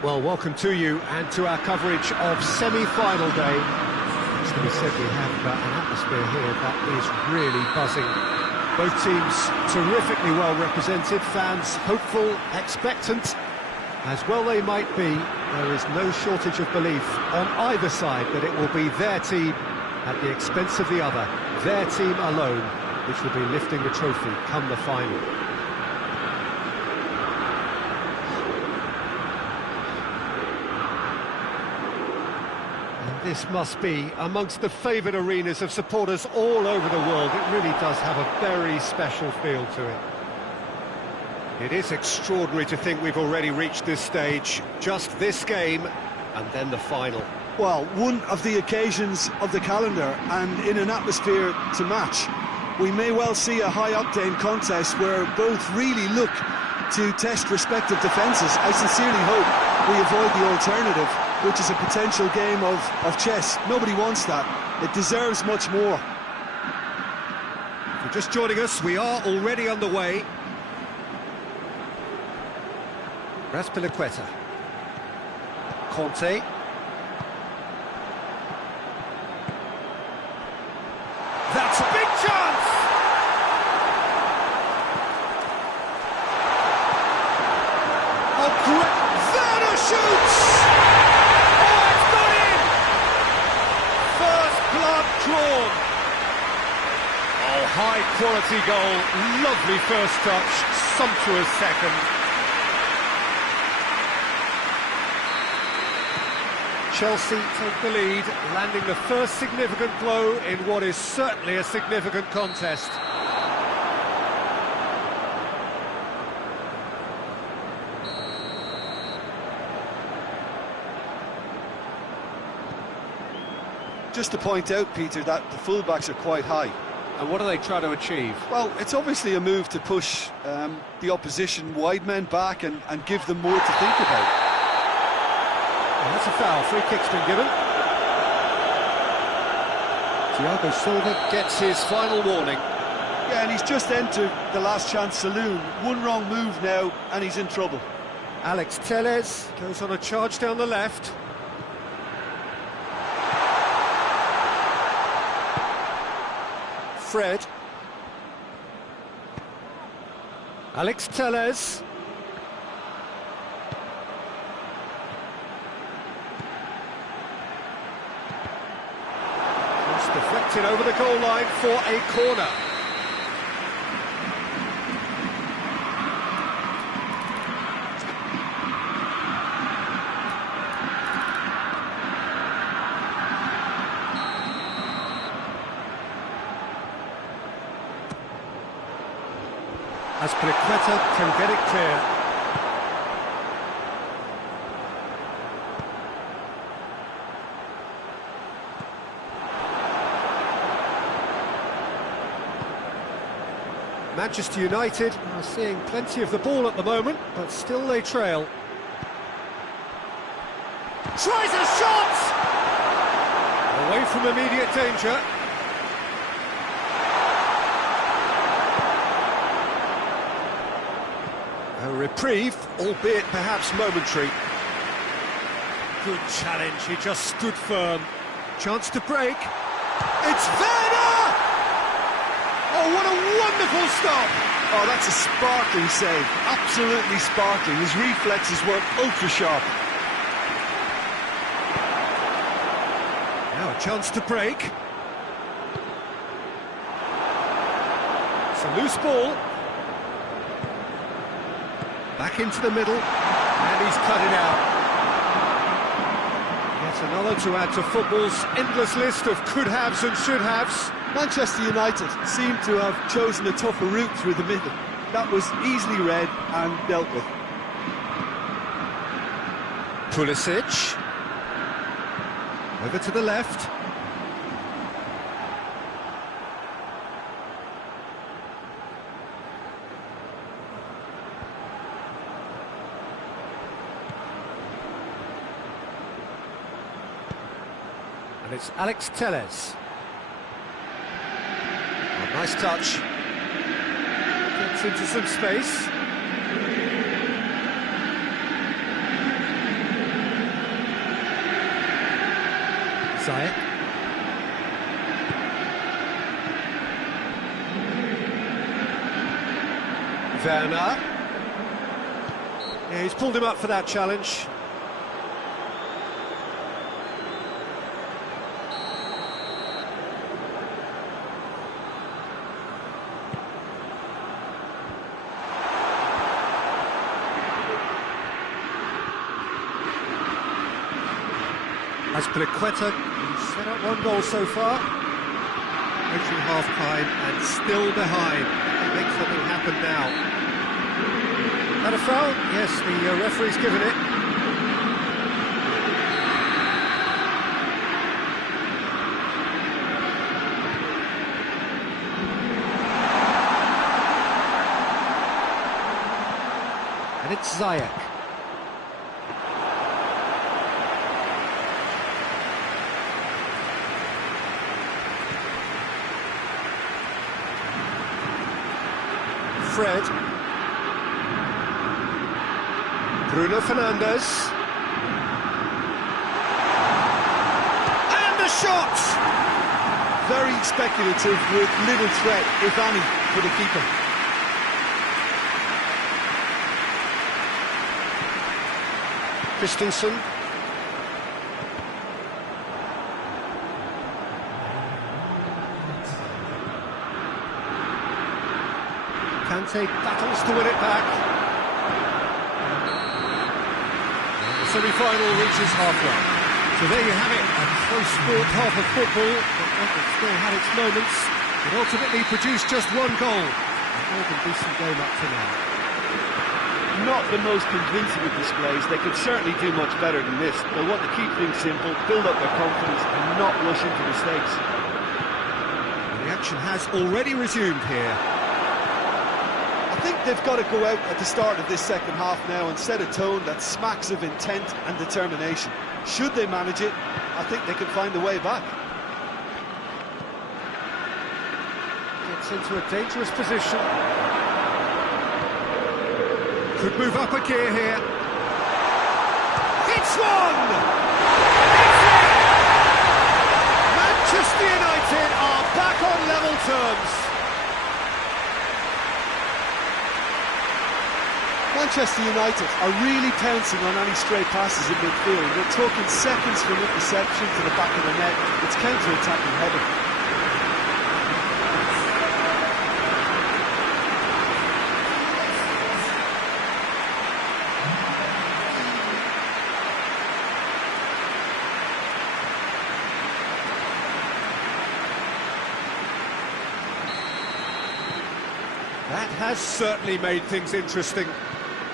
Well, welcome to you and to our coverage of semi-final day. As to be said, we have an atmosphere here that is really buzzing. Both teams terrifically well represented, fans hopeful, expectant. As well they might be, there is no shortage of belief on either side that it will be their team at the expense of the other, their team alone, which will be lifting the trophy come the final. This must be amongst the favoured arenas of supporters all over the world. It really does have a very special feel to it. It is extraordinary to think we've already reached this stage. Just this game, and then the final. Well, one of the occasions of the calendar, and in an atmosphere to match. We may well see a high-octane contest where both really look to test respective defences. I sincerely hope we avoid the alternative, which is a potential game of chess. Nobody wants that. It deserves much more. If you're just joining us, we are already underway. Azpilicueta. Conte. That's a big chance! Oh, great! Werner shoots! Oh, it's got in! First blood drawn. Oh, high quality goal. Lovely first touch. Sumptuous second. Chelsea take the lead, landing the first significant blow in what is certainly a significant contest. Just to point out, Peter, that the fullbacks are quite high. And what do they try to achieve? Well, it's obviously a move to push the opposition wide men back and give them more to think about. Well, that's a foul. Free kick's been given. Thiago Silva gets his final warning. Yeah, and he's just entered the last chance saloon. One wrong move now, and he's in trouble. Alex Telles goes on a charge down the left. Fred. Alex Telles. Deflected over the goal line for a corner. Azpilicueta can get it clear. Manchester United are seeing plenty of the ball at the moment, but still they trail. Tries a shot! Away from immediate danger. A reprieve, albeit perhaps momentary. Good challenge, he just stood firm. Chance to break. It's Werner! Oh, what a wonderful stop! Oh, that's a sparkling save. Absolutely sparkling. His reflexes were ultra-sharp. Now a chance to break. It's a loose ball. Back into the middle, and he's cut it out. Yet another to add to football's endless list of could-haves and should-haves. Manchester United seem to have chosen a tougher route through the middle. That was easily read and dealt with. Pulisic. Over to the left. And it's Alex Telles. A nice touch. Gets into some space. Ziyech. Werner. Yeah, he's pulled him up for that challenge. Azpilicueta, who's set up one goal so far. Entering half-time and still behind. They make something happen now. Had a foul? Yes, the referee's given it. And it's Ziyech. Fred. Bruno Fernandes. And the shot! Very speculative with little threat, if any, for the keeper. Christensen. Kante battles to win it back. The semi-final reaches halfway. So there you have it, a close sport half of football, but one that still had its moments. It ultimately produced just one goal. A more than decent game up to now. Not the most convincing of displays. They could certainly do much better than this. They'll want to keep things simple, build up their confidence and not rush into mistakes. The action has already resumed here. I think they've got to go out at the start of this second half now and set a tone that smacks of intent and determination. Should they manage it, I think they can find a way back. Gets into a dangerous position. Could move up a gear here. It's one! It's it! Manchester United are back on level terms. Manchester United are really pouncing on any stray passes in midfield. They're talking seconds from interception to the back of the net. It's counter-attacking heaven. That has certainly made things interesting.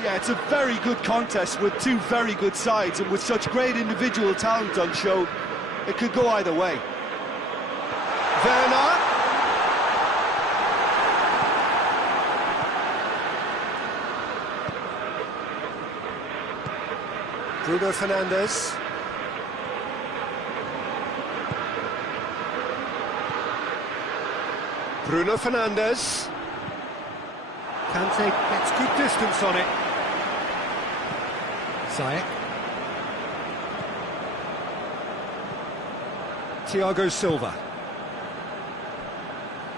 Yeah, it's a very good contest with two very good sides, and with such great individual talent on show, it could go either way. Werner. Bruno Fernandes. Bruno Fernandes. Kante gets good distance on it. Ziyech. Thiago Silva.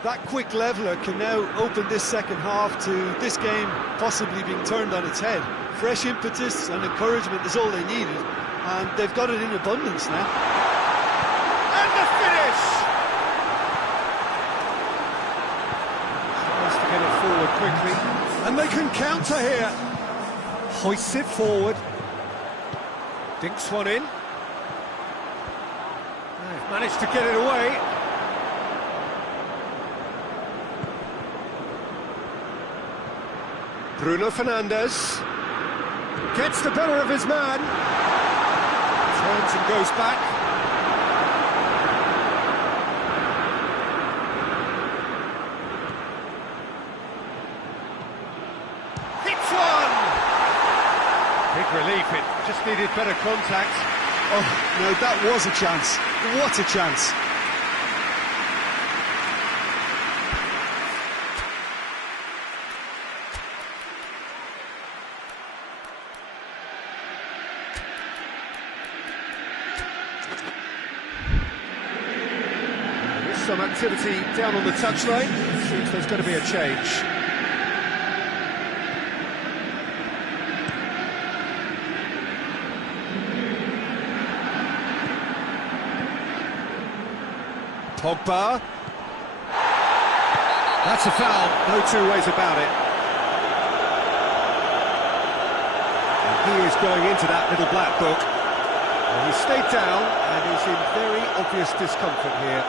That quick leveller can now open this second half to this game possibly being turned on its head. Fresh impetus and encouragement is all they needed, and they've got it in abundance now. And the finish! Tries to get it forward quickly, and they can counter here. Hoists it forward. Dinks one in. They've managed to get it away. Bruno Fernandes gets the better of his man. Turns and goes back. Hits one! Big relief, it just needed better contact. Oh, no, that was a chance. What a chance. some activity down on the touchline. Seems there's going to be a change. Pogba. That's a foul, no two ways about it. And he is going into that little black book. Well, he stayed down and is in very obvious discomfort here.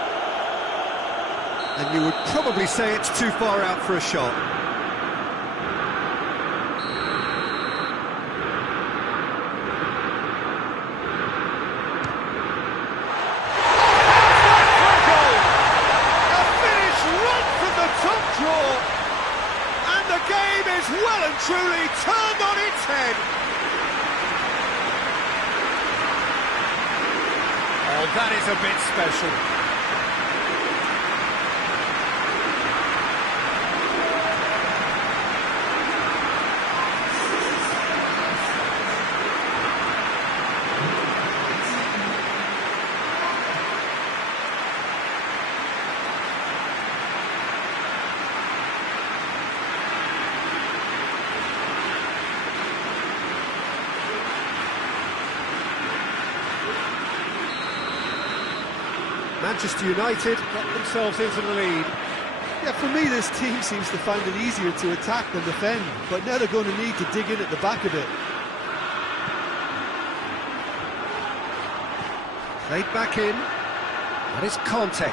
And you would probably say it's too far out for a shot. And the game is well and truly turned on its head. Oh, that is a bit special. Manchester United got themselves into the lead. Yeah, for me, this team seems to find it easier to attack than defend, but now they're going to need to dig in at the back a bit. Played back in. That is Conte.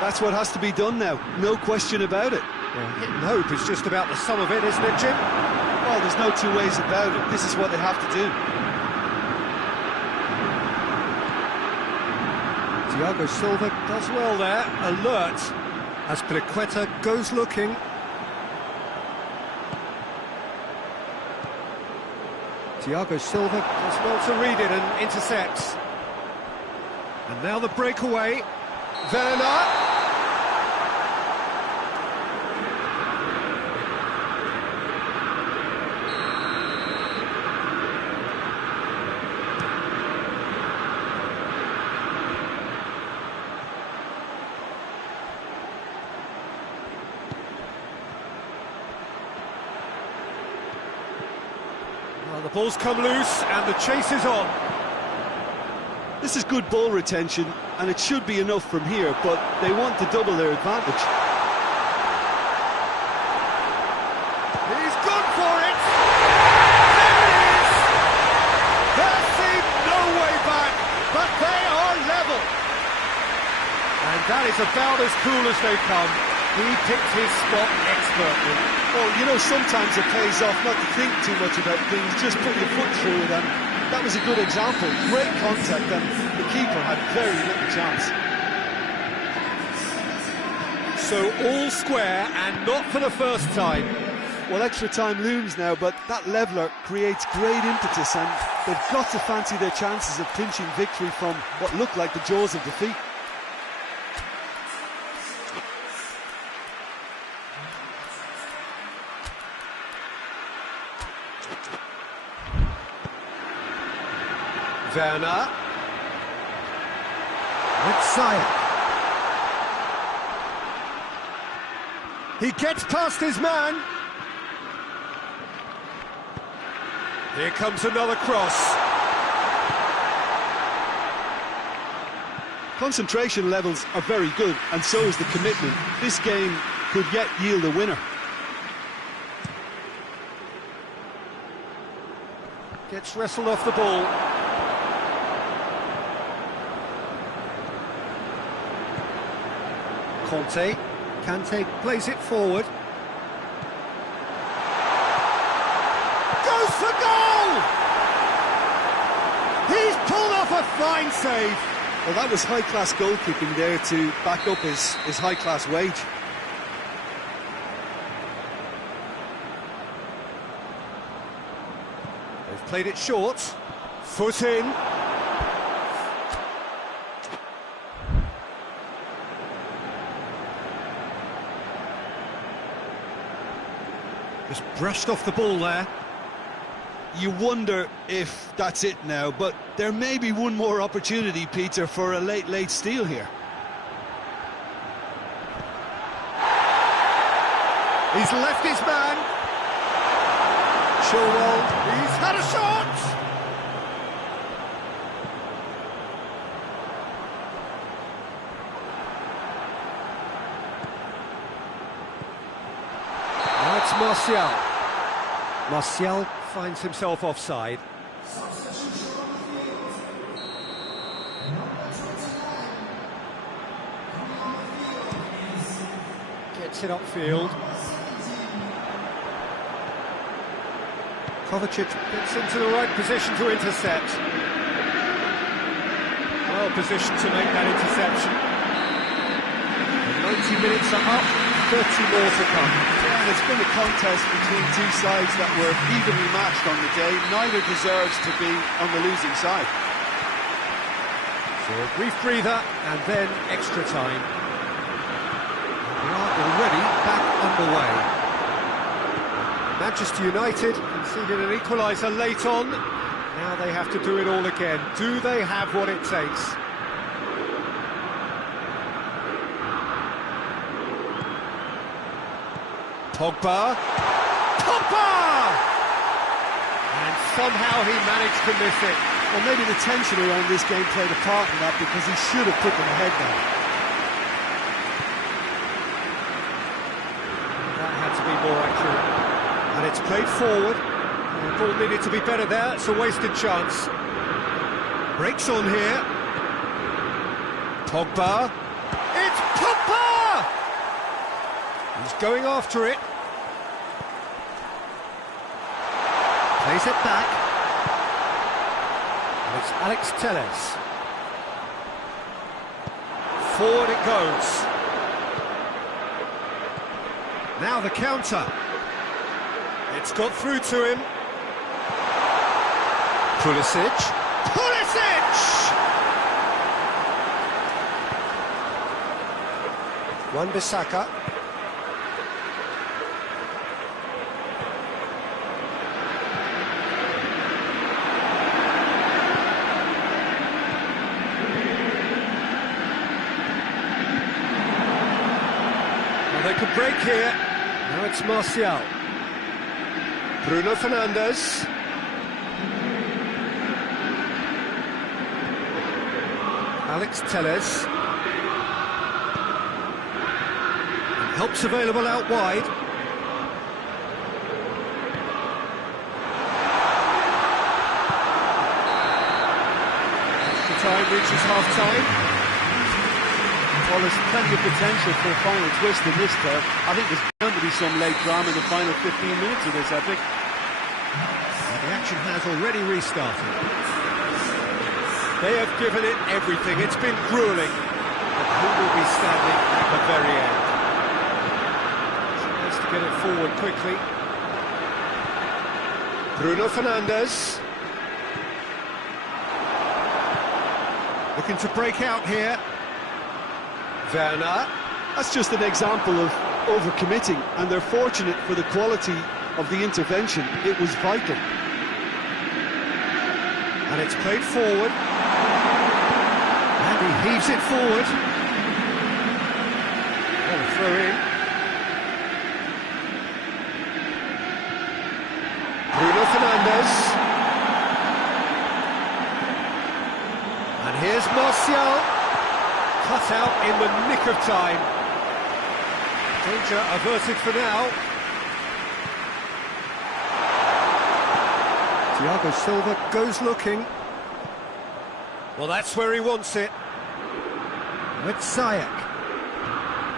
That's what has to be done now, no question about it. Yeah, hit and hope is just about the sum of it, isn't it, Jim? Well, there's no two ways about it. This is what they have to do. Thiago Silva does well there, alert, as Piliqueta goes looking. Thiago Silva does well to read it and intercepts. And now the breakaway. Werner. Well, the ball's come loose and the chase is on. This is good ball retention, and it should be enough from here, but they want to double their advantage. He's gone for it! There it is! There seemed no way back, but they are level. And that is about as cool as they come. He picked his spot expertly. Well, you know, sometimes it pays off not to think too much about things, just put your foot through it, and that was a good example. Great contact, and the keeper had very little chance. So all square, and not for the first time. Well, extra time looms now, but that leveller creates great impetus, and they've got to fancy their chances of pinching victory from what looked like the jaws of defeat. Werner. With Ziyech. He gets past his man. Here comes another cross. Concentration levels are very good, and so is the commitment. This game could yet yield a winner. Gets wrestled off the ball. Conte. Kante plays it forward. Goes for goal! He's pulled off a fine save. Well, that was high-class goalkeeping there to back up his high-class wage. They've played it short. Foot in. Just brushed off the ball there. You wonder if that's it now, but there may be one more opportunity, Peter, for a late steal here. He's left his man. Chilwell, he's had a shot. Now it's Martial. Martial finds himself offside. Gets it upfield. Kovacic gets into the right position to intercept. Well positioned to make that interception. 90 minutes are up, 30 more to come. Yeah, it's been a contest between two sides that were evenly matched on the day. Neither deserves to be on the losing side. So a brief breather and then extra time. We are already back underway. Manchester United conceded an equaliser late on. Now they have to do it all again. Do they have what it takes? Pogba! And somehow he managed to miss it. Well, maybe the tension around this game played a part in that, because he should have put them ahead now. That had to be more accurate. And it's played forward. The ball needed to be better there. It's a wasted chance. Breaks on here. Pogba. It's Pogba! He's going after it. Plays it back. And it's Alex Telles. Forward it goes. Now the counter. It's got through to him. Pulisic. Pulisic! Wan-Bissaka. Well, they could break here. Now it's Martial. Bruno Fernandes. Alex Telles. And help's available out wide. The time reaches half-time. Well, there's plenty of potential for a final twist in this there. I think there's bound to be some late drama in the final 15 minutes of this epic. The action has already restarted. They have given it everything. It's been gruelling. But who will be standing at the very end? Tries to get it forward quickly. Bruno Fernandes. Looking to break out here. Werner. That's just an example of overcommitting, and they're fortunate for the quality of the intervention. It was vital. And it's played forward. And he heaves it forward. And a throw in. Bruno Fernandes. And here's Martial. Cut out in the nick of time. Danger averted for now. Thiago Silva goes looking. Well, that's where he wants it. With Ziyech.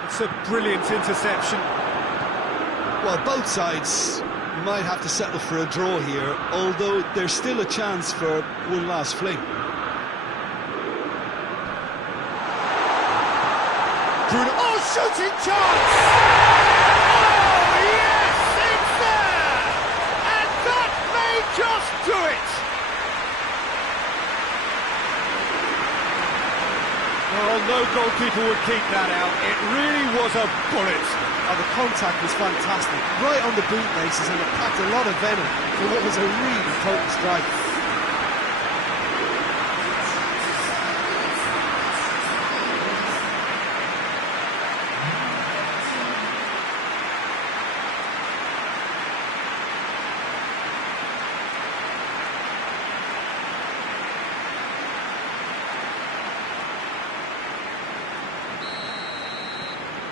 It's a brilliant interception. Well, both sides might have to settle for a draw here, although there's still a chance for one last fling. Bruno, oh, shooting chance! Oh, yes, it's there! And that may just do it! Well, no goalkeeper would keep that out. It really was a bullet. Oh, the contact was fantastic, right on the bootlaces, and it packed a lot of venom for what was a really potent strike.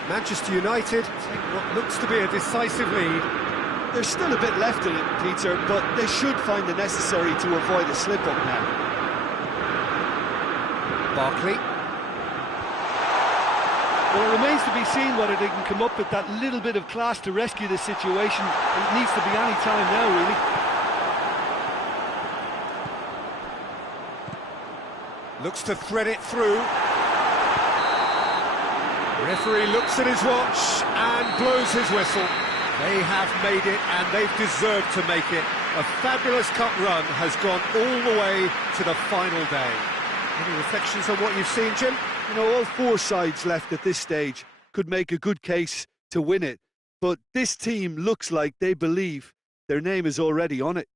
Manchester United take what looks to be a decisive lead. There's still a bit left in it, Peter, but they should find the necessary to avoid a slip-up now. Barkley. Well, it remains to be seen whether they can come up with that little bit of class to rescue the situation. It needs to be any time now, really. Looks to thread it through. Referee looks at his watch and blows his whistle. They have made it, and they've deserved to make it. A fabulous cup run has gone all the way to the final day. Any reflections on what you've seen, Jim? You know, all four sides left at this stage could make a good case to win it, but this team looks like they believe their name is already on it.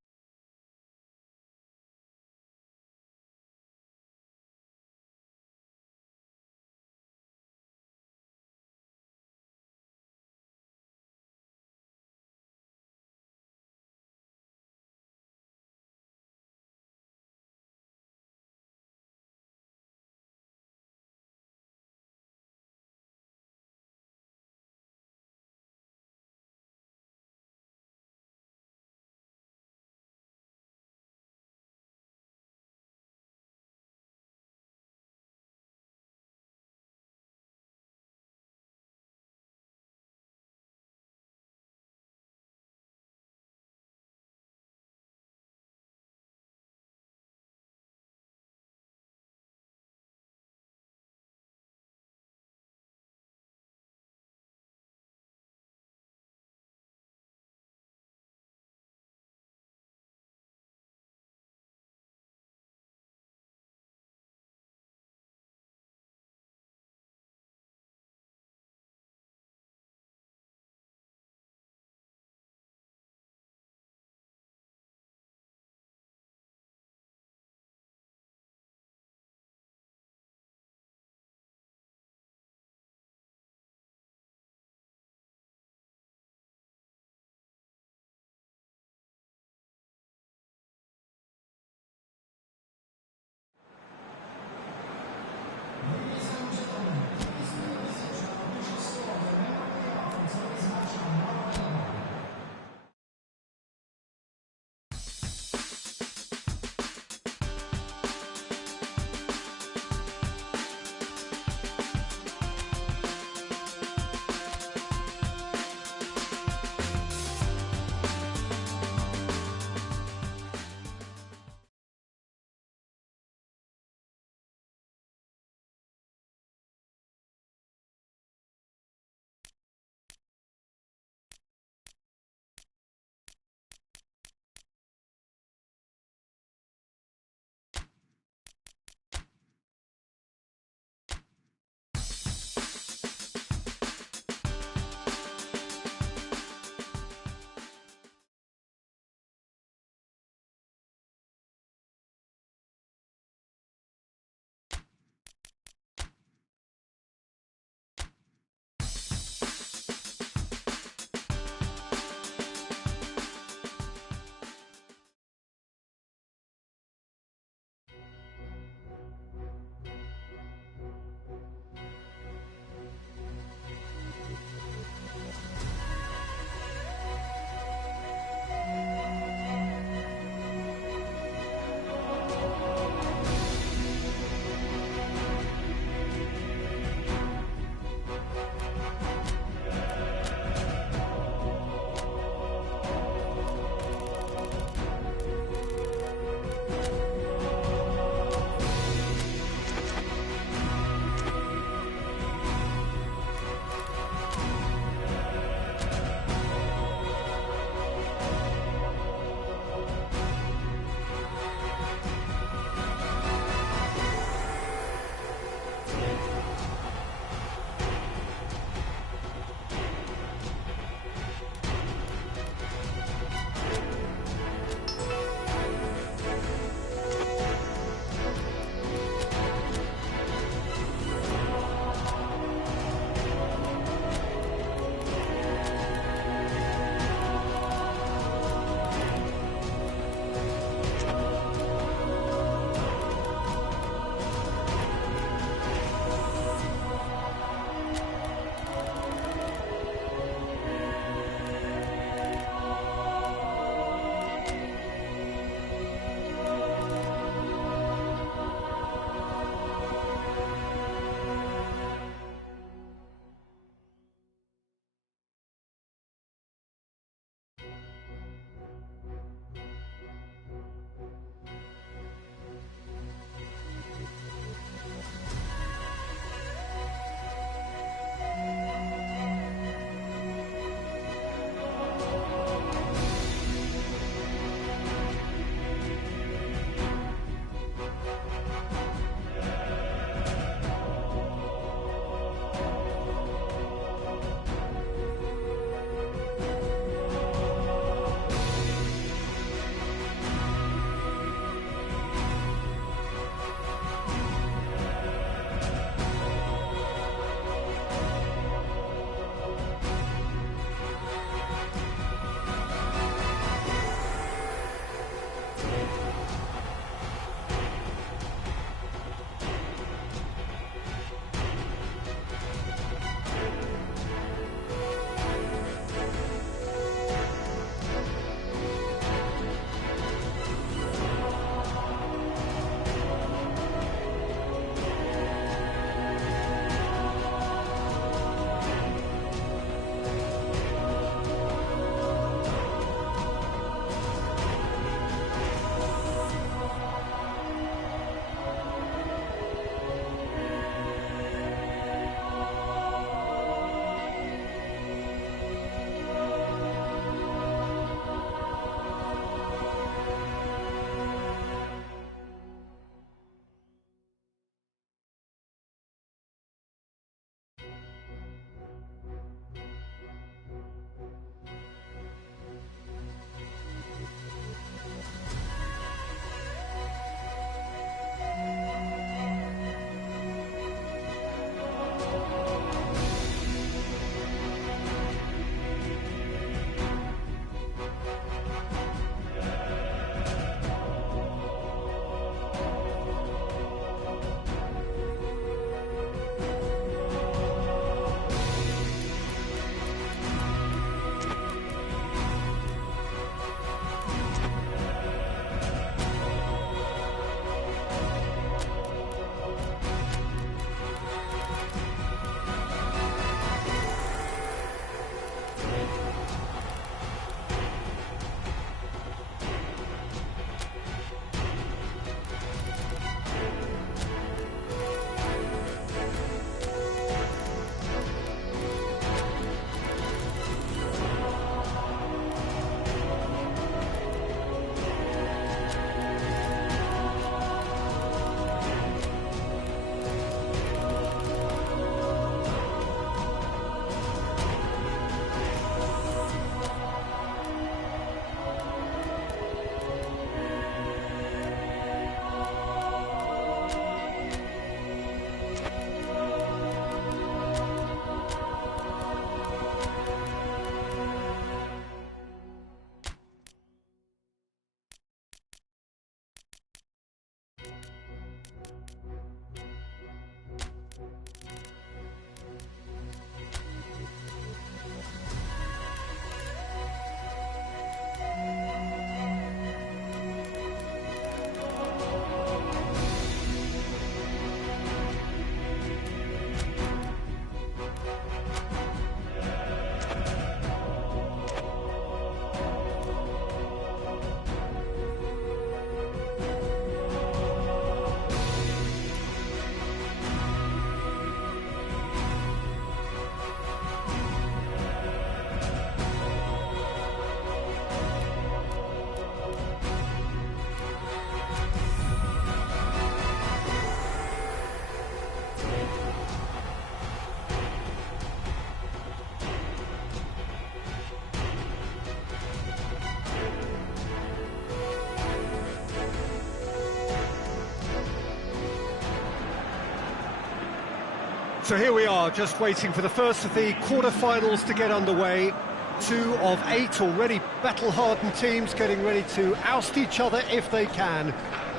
So here we are, just waiting for the first of the quarter-finals to get underway. 2 of 8 already battle-hardened teams getting ready to oust each other if they can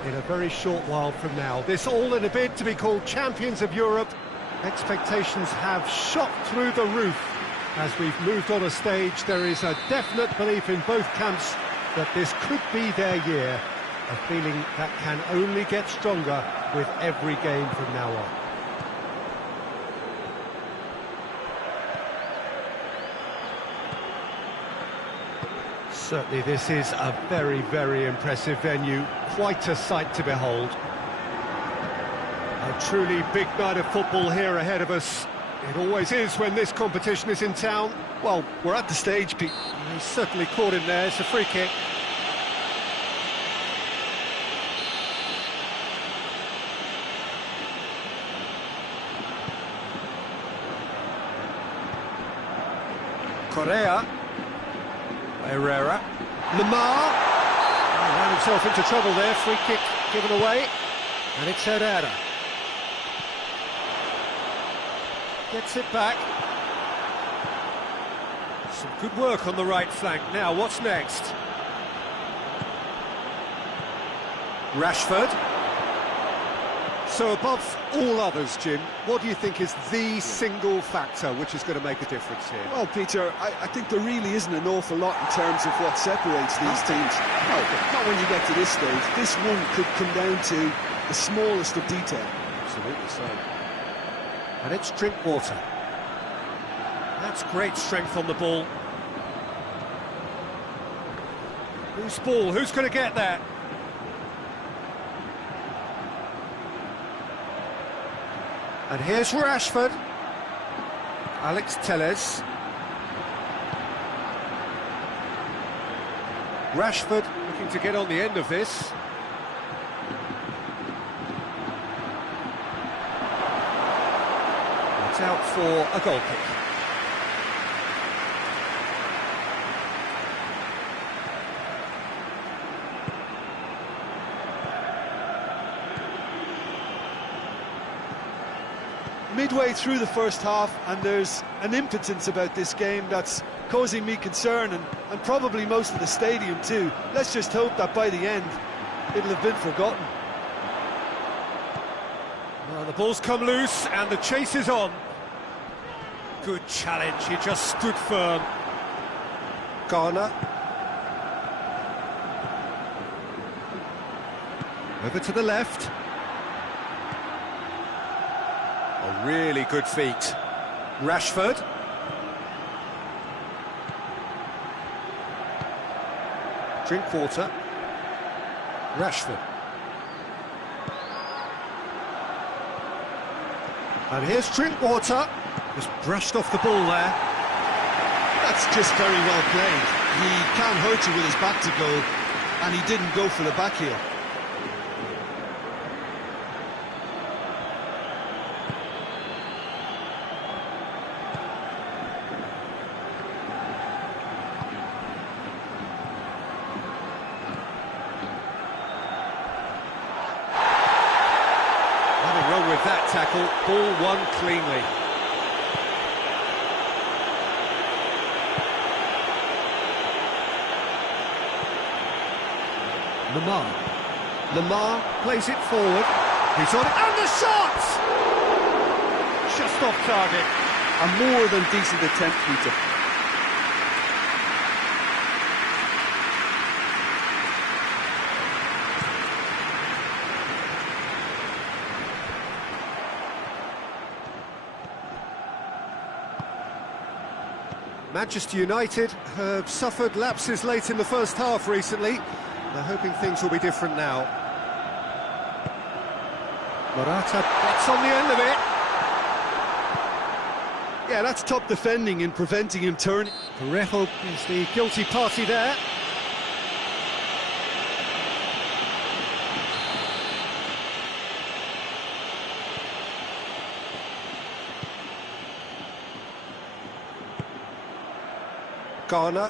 in a very short while from now. This all in a bid to be called champions of Europe. Expectations have shot through the roof as we've moved on a stage. There is a definite belief in both camps that this could be their year, a feeling that can only get stronger with every game from now on. Certainly this is a very, very impressive venue, quite a sight to behold. A truly big night of football here ahead of us. It always is when this competition is in town. Well, we're at the stage, Pete. He's certainly caught him there, it's a free kick. Correa. Herrera. Lemar. Ran himself into trouble there, free kick given away. And it's Herrera. Gets it back. Some good work on the right flank. Now, what's next? Rashford. So above all others, Jim, what do you think is the single factor which is going to make a difference here? Well, Peter, I think there really isn't an awful lot in terms of what separates these teams. No, not when you get to this stage. This one could come down to the smallest of detail. Absolutely so. And it's Drinkwater. That's great strength on the ball. Whose ball? Who's going to get that? And here's Rashford. Alex Telles. Rashford looking to get on the end of this. It's out for a goal kick. midway through the first half, and there's an impotence about this game that's causing me concern, and probably most of the stadium too. Let's just hope that by the end it'll have been forgotten. Well, the ball's come loose and the chase is on. Good challenge, he just stood firm. Garner. Over to the left. A really good feat. Rashford. Drinkwater. Rashford. And here's Drinkwater. Just brushed off the ball there. That's just very well played. He can't hurt you with his back to goal, and he didn't go for the back heel. Nothing wrong with that tackle. Ball won cleanly. Lamar plays it forward. He's on it, and the shot! Just off target. A more than decent attempt, Peter. Manchester United have suffered lapses late in the first half recently. They're hoping things will be different now. Morata gets on the end of it. Yeah, that's top defending and preventing him turning. Parejo is the guilty party there. Garner.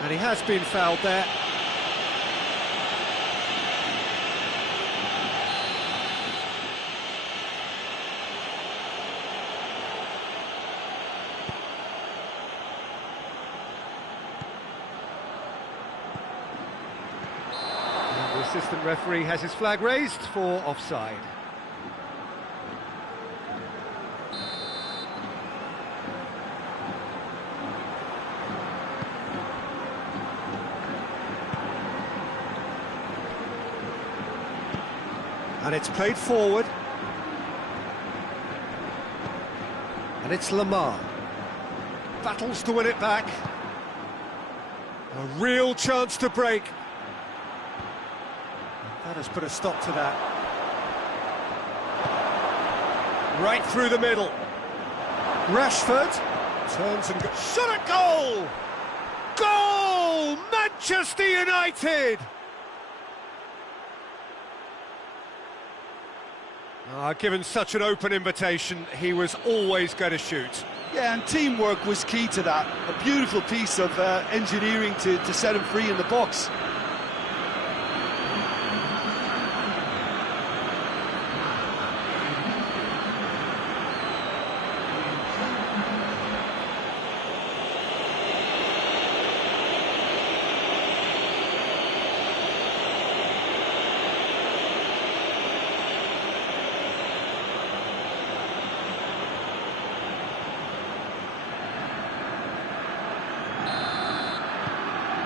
And he has been fouled there. And the assistant referee has his flag raised for offside. And it's played forward. And it's Lamar. Battles to win it back. A real chance to break. That has put a stop to that. Right through the middle. Rashford turns and goes. Shot at goal! Goal! Manchester United! Given such an open invitation, he was always going to shoot. Yeah, and teamwork was key to that. A beautiful piece of engineering to set him free in the box.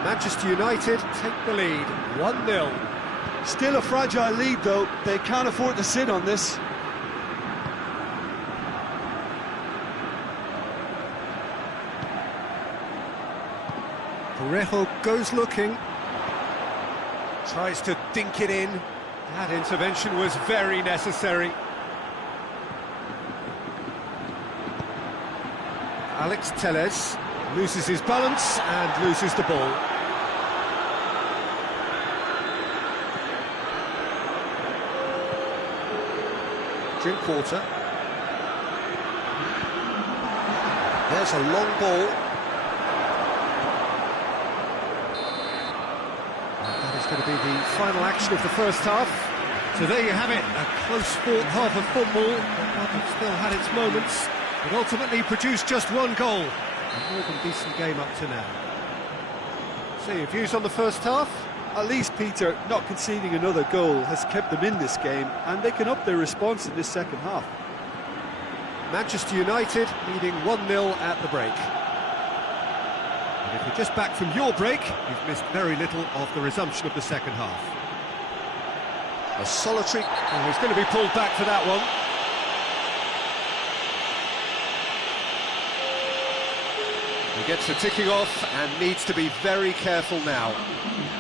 Manchester United take the lead, 1-0. Still a fragile lead, though. They can't afford to sit on this. Parejo goes looking. Tries to dink it in. That intervention was very necessary. Alex Telles loses his balance and loses the ball. Drinkwater. There's a long ball. And that is going to be the final action of the first half. So there you have it, a close-fought half of football. It still had its moments, but ultimately produced just one goal. A more than decent game up to now. So your views on the first half? At least, Peter, not conceding another goal has kept them in this game, and they can up their response in this second half. Manchester United leading 1-0 at the break. And if you're just back from your break, you've missed very little of the resumption of the second half. A solitary... Oh, he's going to be pulled back for that one. He gets the ticking off and needs to be very careful now.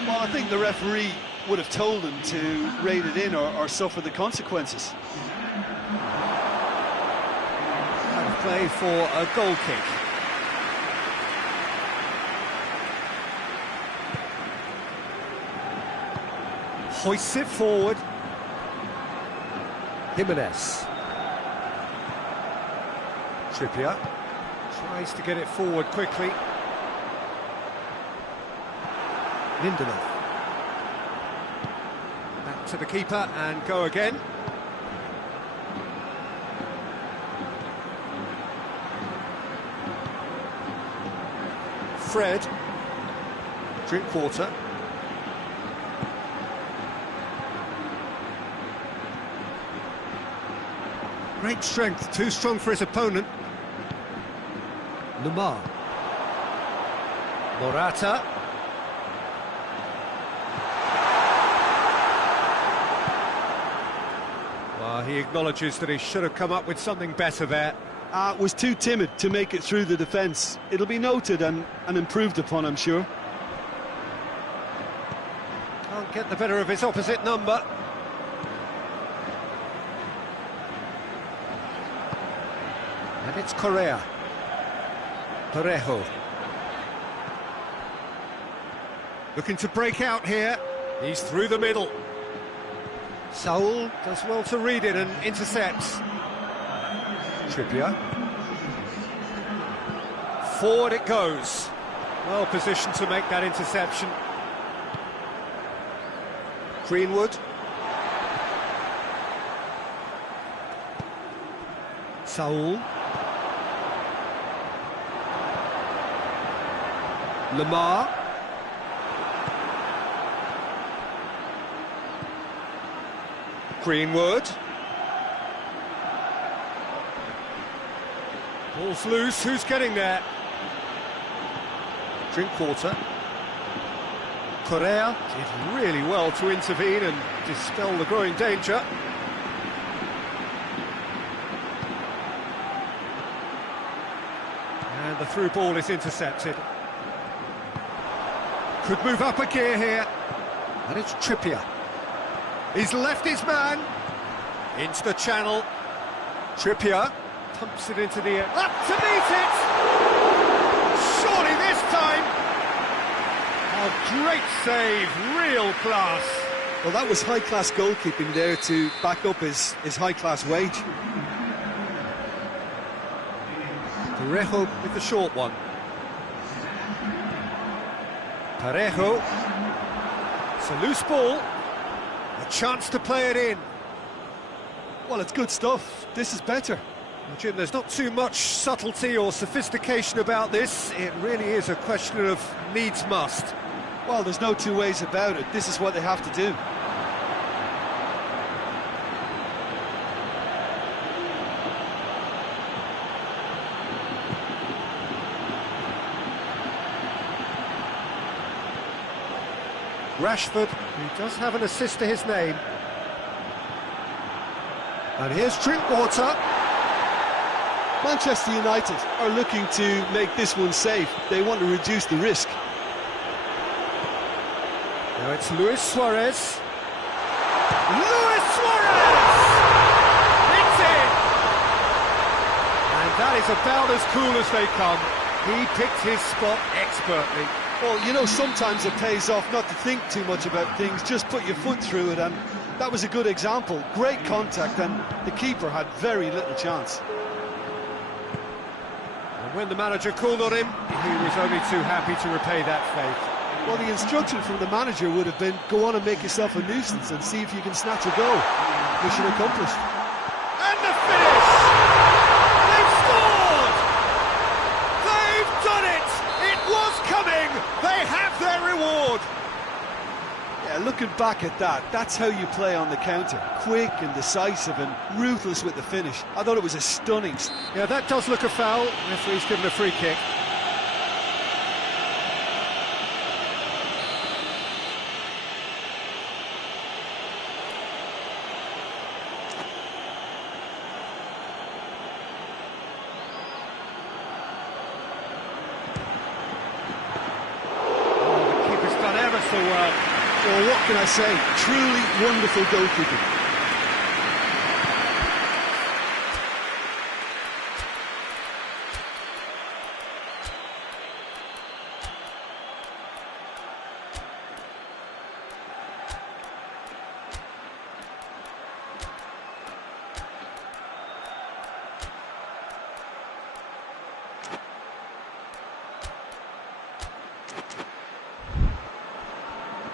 Well, I think the referee would have told him to rein it in or suffer the consequences. Out of play for a goal kick. Hoists it forward. Jimenez. Trippier tries to get it forward quickly. Lindelof. Back to the keeper and go again. Fred. Drinkwater. Great strength, too strong for his opponent. Lemar. Morata. Well, he acknowledges that he should have come up with something better there. Was too timid to make it through the defence. It'll be noted and improved upon, I'm sure. Can't get the better of his opposite number. And it's Correa. Parejo. Looking to break out here. He's through the middle. Saul does well to read it and intercepts. Trippier. Forward it goes. Well positioned to make that interception. Greenwood. Saul. Lemar. Greenwood. Ball's loose, who's getting there? Drinkwater. Correa did really well to intervene and dispel the growing danger. And the through ball is intercepted. Could move up a gear here. And it's Trippier. He's left his man. Into the channel. Trippier pumps it into the air. Up to meet it! Surely this time! A great save, real class. Well, that was high-class goalkeeping there to back up his high-class wage. Parejo with the short one. Parejo. It's a loose ball. A chance to play it in. Well, it's good stuff. This is better. Well, Jim, there's not too much subtlety or sophistication about this. It really is a question of needs must. Well, there's no two ways about it. This is what they have to do. Rashford, who does have an assist to his name. And here's Drinkwater. Manchester United are looking to make this one safe. They want to reduce the risk. Now it's Luis Suarez. Luis Suarez! It's in! And that is about as cool as they come. He picked his spot expertly. Well, you know, sometimes it pays off not to think too much about things, just put your foot through it, and that was a good example. Great contact, and the keeper had very little chance. And when the manager called on him, he was only too happy to repay that faith. Well, the instruction from the manager would have been, go on and make yourself a nuisance and see if you can snatch a goal. Mission accomplished. And the finish! They've scored! They've done it! It was coming! They have their reward! Yeah, looking back at that, that's how you play on the counter. Quick and decisive and ruthless with the finish. I thought it was a stunning... Yeah, that does look a foul. Referee's given a free kick. So well, what can I say? Truly wonderful goalkeeping.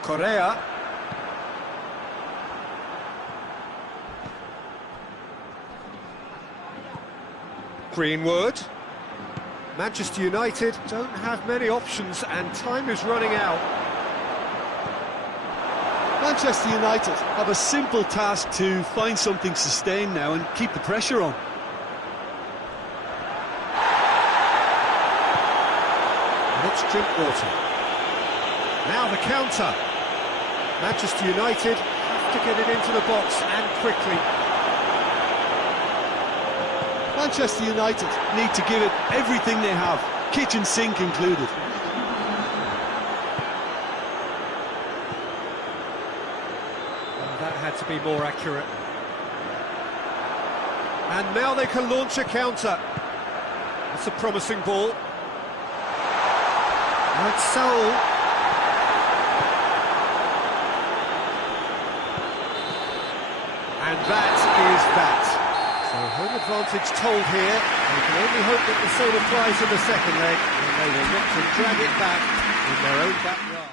Correa. Greenwood. Manchester United don't have many options and time is running out. Manchester United have a simple task to find something sustained now and keep the pressure on. And it's Drinkwater. Now the counter. Manchester United have to get it into the box and quickly. Manchester United need to give it everything they have, kitchen sink included. That had to be more accurate. And now they can launch a counter. That's a promising ball. That's Saul. And that is that. So home advantage told here. They can only hope that the same applies in the second leg, and they will look to drag it back in their own backyard.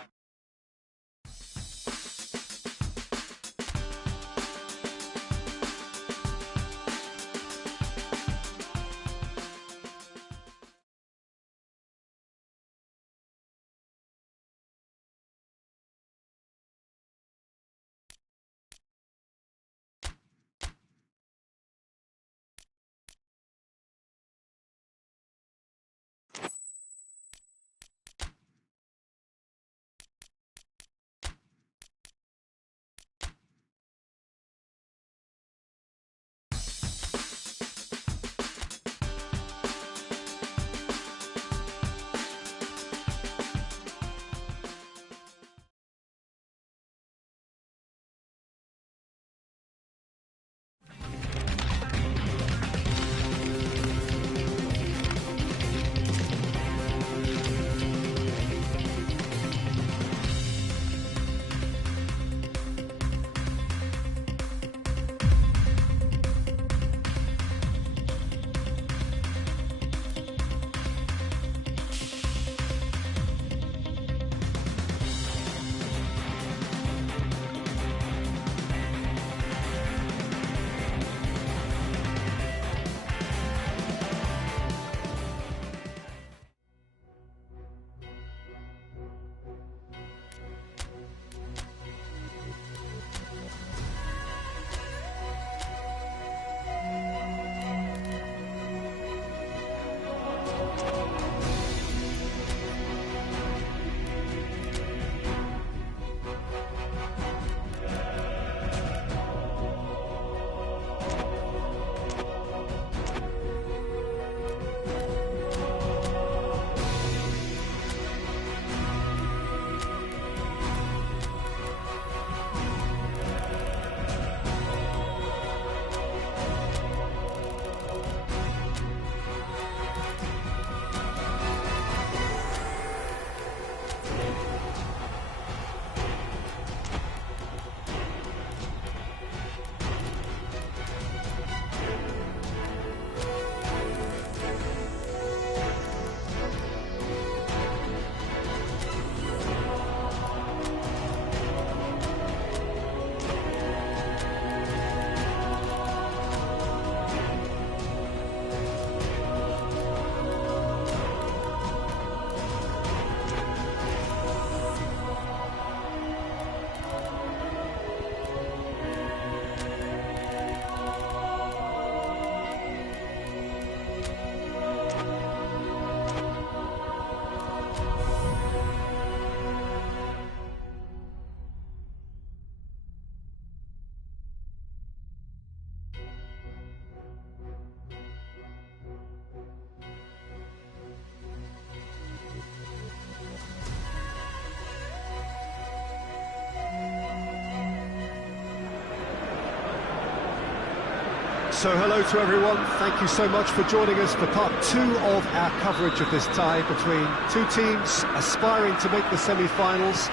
So hello to everyone, thank you so much for joining us for part two of our coverage of this tie between two teams aspiring to make the semi-finals.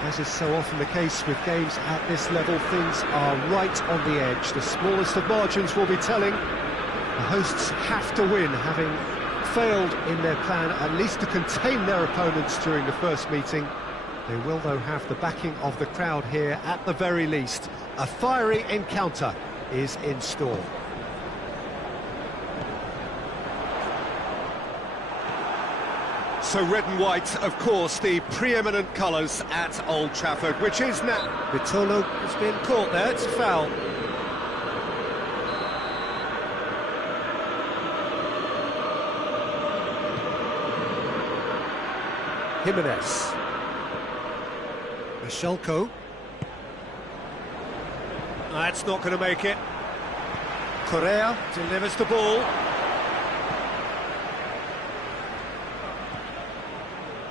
As is so often the case with games at this level, things are right on the edge. The smallest of margins will be telling. The hosts have to win, having failed in their plan at least to contain their opponents during the first meeting. They will, though, have the backing of the crowd here at the very least. A fiery encounter is in store. So red and white, of course, the preeminent colours at Old Trafford, which is now... Vitolo has been caught there, it's a foul. Jimenez. Michelko. That's not going to make it. Correa delivers the ball.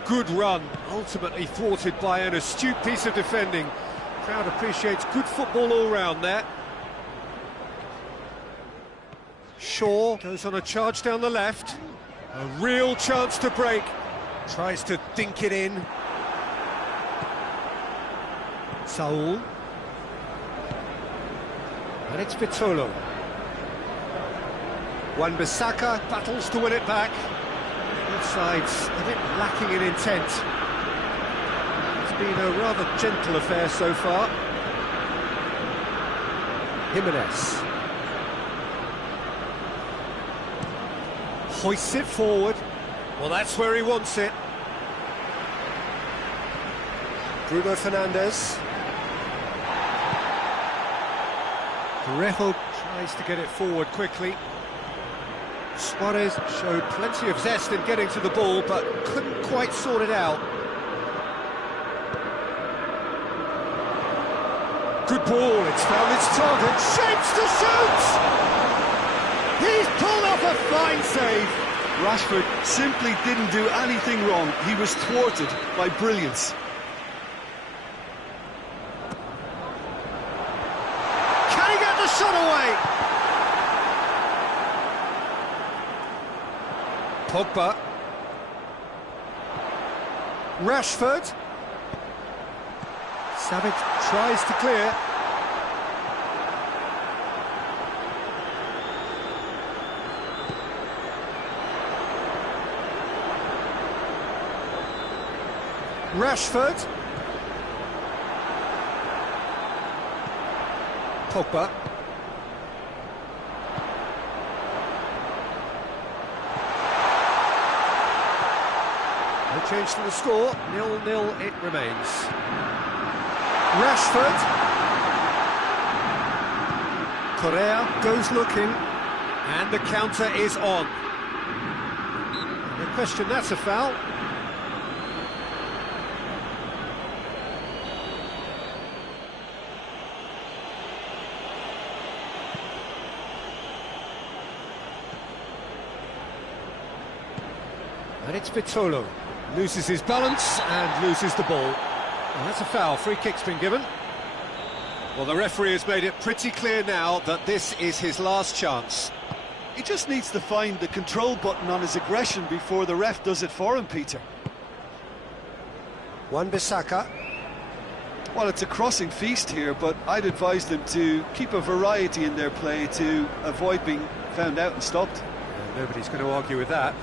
Good run, ultimately thwarted by an astute piece of defending. Crowd appreciates good football all round there. Shaw goes on a charge down the left. A real chance to break. Tries to dink it in. Saul. And it's Vitolo. Wan-Bissaka battles to win it back. Both sides a bit lacking in intent. It's been a rather gentle affair so far. Jimenez. Hoists it forward. Well, that's where he wants it. Bruno Fernandes. Parejo tries to get it forward quickly. Suarez showed plenty of zest in getting to the ball, but couldn't quite sort it out. Good ball, it's found its target. Shapes to shoot! He's pulled off a fine save. Rashford simply didn't do anything wrong. He was thwarted by brilliance. Can he get the shot away? Pogba. Rashford. Savic tries to clear. Rashford. Pogba. No change to the score, 0-0 it remains. Rashford. Correa goes looking, and the counter is on. No question, that's a foul. And it's Vitolo. Loses his balance and loses the ball. And that's a foul. Free kick's been given. Well, the referee has made it pretty clear now that this is his last chance. He just needs to find the control button on his aggression before the ref does it for him, Peter. Wan-Bissaka. Well, it's a crossing feast here, but I'd advise them to keep a variety in their play to avoid being found out and stopped. Nobody's going to argue with that.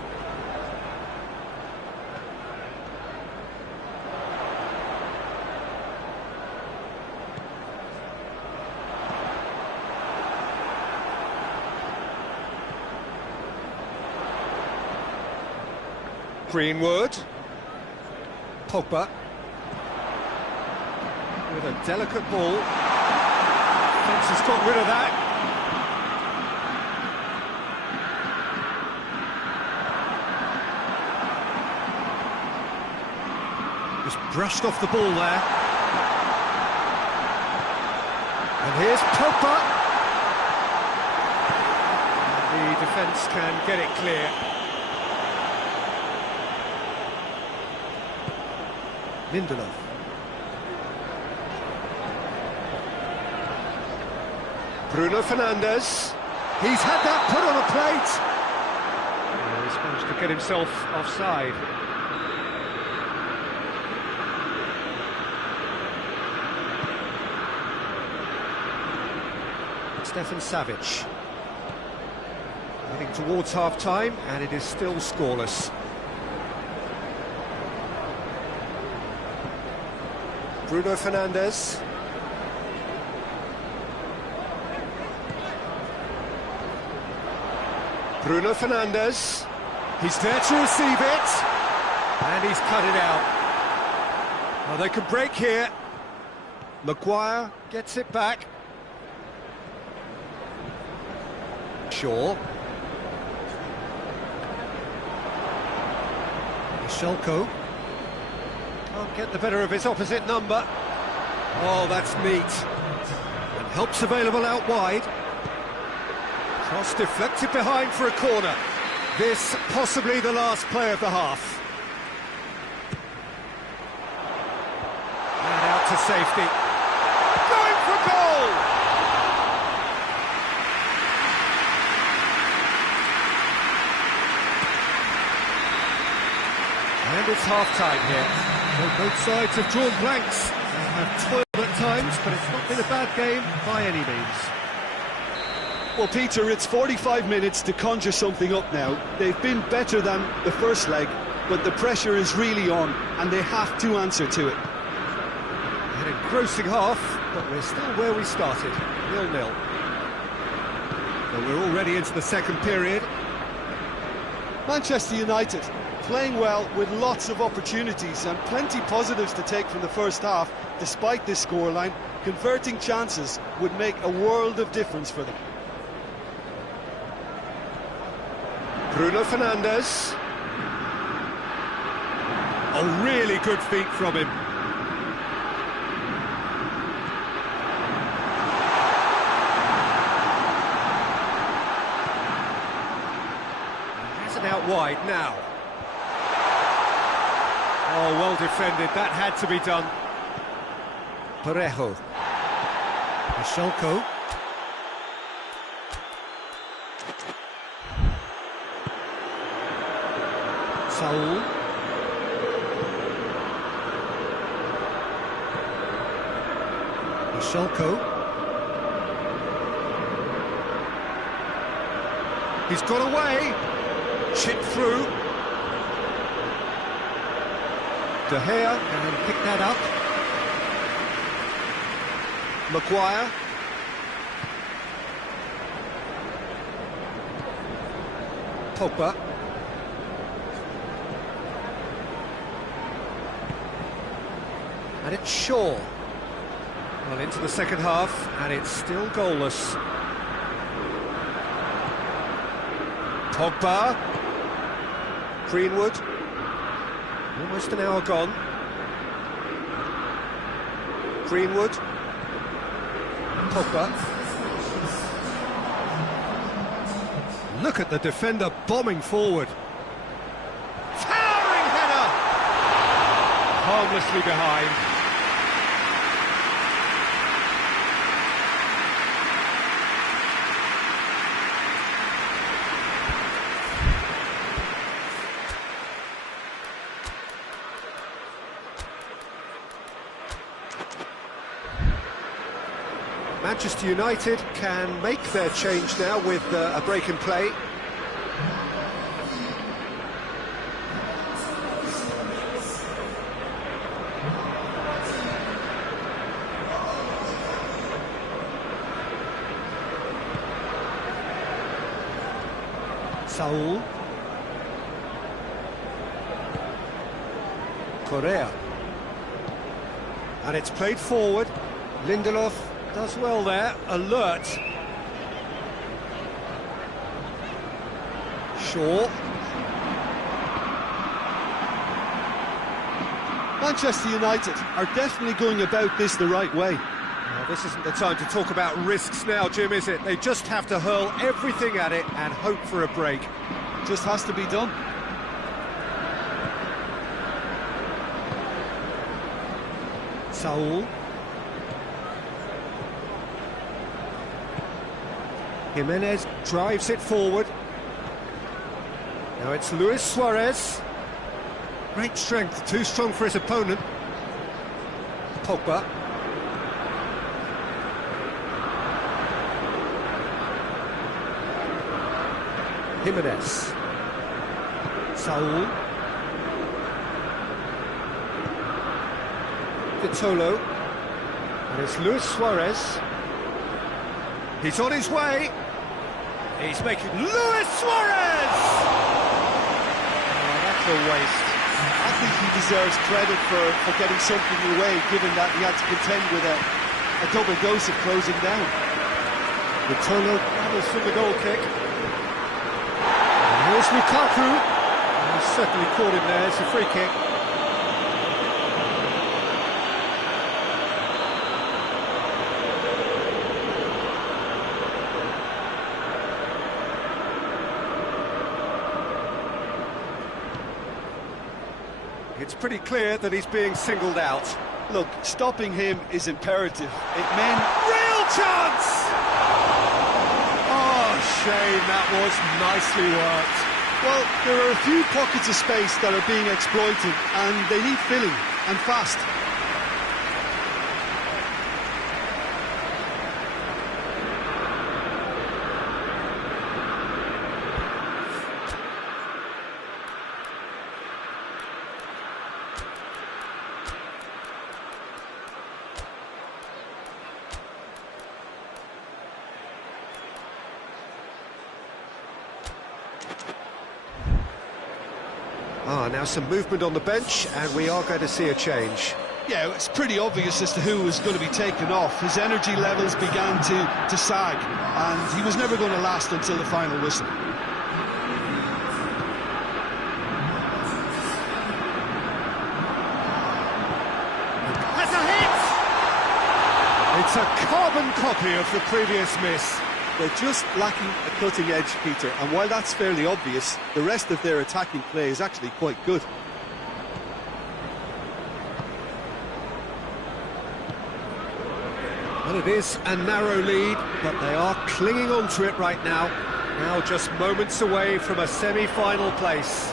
Greenwood. Pogba. With a delicate ball. Fence has got rid of that. Just brushed off the ball there. And here's Pogba. And the defence can get it clear. Lindelof. Bruno Fernandes. He's had that put on a plate. He's managed to get himself offside. Stefan Savic. Heading towards half-time, and it is still scoreless. Bruno Fernandes. Bruno Fernandes. He's there to receive it. And he's cut it out. Well, they can break here. Maguire gets it back. Shaw. Shelko. Can't get the better of his opposite number. Oh, that's neat. And help's available out wide. Cross deflected behind for a corner. This possibly the last play of the half. And out to safety. Going for goal! And it's half-time here. Well, both sides have drawn blanks. They have toiled at times, but it's not been a bad game by any means. Well, Peter, it's 45 minutes to conjure something up now. They've been better than the first leg, but the pressure is really on, and they have to answer to it. An engrossing half, but we're still where we started, 0-0. But we're already into the second period. Manchester United playing well with lots of opportunities and plenty positives to take from the first half. Despite this scoreline, converting chances would make a world of difference for them. Bruno Fernandes. A really good feat from him. Has it out wide now. Oh, well defended, that had to be done. Parejo. Shelko. Saul. Shelko. He's got away. Chipped through. De Gea can pick that up. Maguire. Pogba. And it's Shaw. Well, into the second half, and it's still goalless. Pogba. Greenwood. Almost an hour gone. Greenwood. Pogba. Look at the defender bombing forward. Towering header! Harmlessly behind. Manchester United can make their change now with a break in play. Saul. Correa. And it's played forward. Lindelof does well there, alert. Shaw. Manchester United are definitely going about this the right way. Well, this isn't the time to talk about risks now, Jim, is it? They just have to hurl everything at it and hope for a break. Just has to be done. Saul. Jimenez drives it forward. Now it's Luis Suarez. Great strength, too strong for his opponent. Pogba. Jimenez. Saul. Vitolo. And it's Luis Suarez. He's on his way. He's making Luis Suarez! Oh, that's a waste. I think he deserves credit for getting something away, given that he had to contend with a double dose of closing down. Vitolo travels from the goal kick. And here's Lukaku. He's certainly caught him there. It's a free kick. It's pretty clear that he's being singled out. Look, stopping him is imperative. It meant... Real chance! Oh, shame, that was nicely worked. Well, there are a few pockets of space that are being exploited, and they need filling, and fast. Now some movement on the bench, and we are going to see a change. Yeah, it's pretty obvious as to who was going to be taken off. His energy levels began to sag, and he was never going to last until the final whistle. That's a hit! It's a carbon copy of the previous miss. They're just lacking a cutting edge, Peter, and while that's fairly obvious, the rest of their attacking play is actually quite good. Well, it is a narrow lead, but they are clinging on to it right now. Now just moments away from a semi-final place.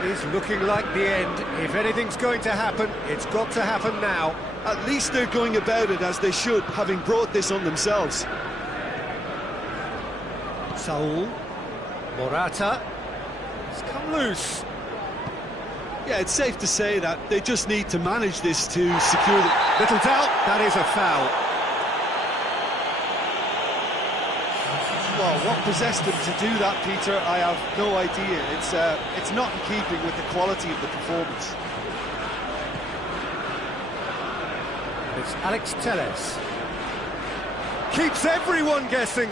It is looking like the end. If anything's going to happen, it's got to happen now. At least they're going about it as they should, having brought this on themselves. Saul. Morata. It's come loose. Yeah, it's safe to say that they just need to manage this to secure the... Little doubt, that is a foul. Well, what possessed him to do that, Peter, I have no idea. It's not in keeping with the quality of the performance. It's Alex Telles. Keeps everyone guessing.